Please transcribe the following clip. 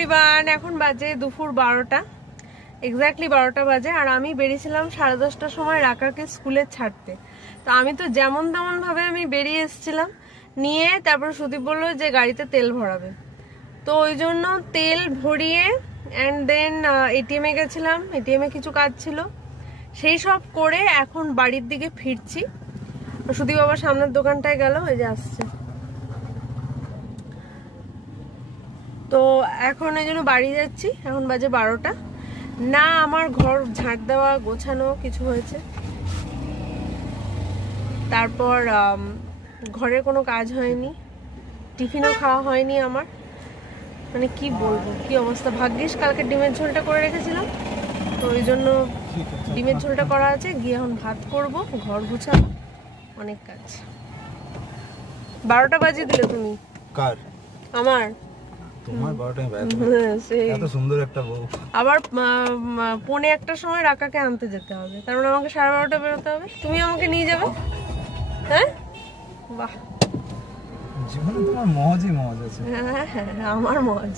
Everyone, এখন বাজে দুপুর 12টা, এক্স্যাক্টলি 12টা বাজে। আর আমি বেরিয়েছিলাম 10:30টার সময় রাকাকে স্কুলে ছাড়তে। তো আমি তো যেমন তেমন ভাবে আমি বেরিয়ে এসেছিলাম নিয়ে, তারপর সুদীপ বললো যে গাড়িতে তেল ভরাবে, তো ওই জন্য তেল ভরিয়ে অ্যান্ড দেন এটিএমে গেছিলাম। এটিএমে কিছু কাজ ছিল, সেই সব করে এখন বাড়ির দিকে ফিরছি। সুদীপ বাবা সামনের দোকানটায় গেল, এই যে আসছে। তো এখন এই জন্য বাড়ি যাচ্ছি, এখন বাজে 12টা। না আমার ঘর ঝাঁট দেওয়া গোছানো কিছু হয়েছে, তারপর ঘরের কোনো কাজ হয়নি, টিফিনও খাওয়া হয়নি আমার। মানে কি বলবো, কি অবস্থা। ভাগ্যিস কালকে ডিমের ঝোলটা করে রেখেছিলাম, তো ওই জন্য ডিমের ঝোলটা করা আছে। গিয়ে এখন ভাত করব, ঘর গুছাবো, অনেক কাজ। 12টা বাজিয়ে দিলে তুমি। কার? আমার। তোমার 12টায় এত সুন্দর একটা বউ। আবার 1:45টার সময় রাকাকে আনতে যেতে হবে, কারণ আমাকে 12:30টা বেরোতে হবে। তুমি আমাকে নিয়ে যাবে? হ্যাঁ, বাহ, জীবনে তোমার মজই মজ আছে। হ্যাঁ, আমার মজ।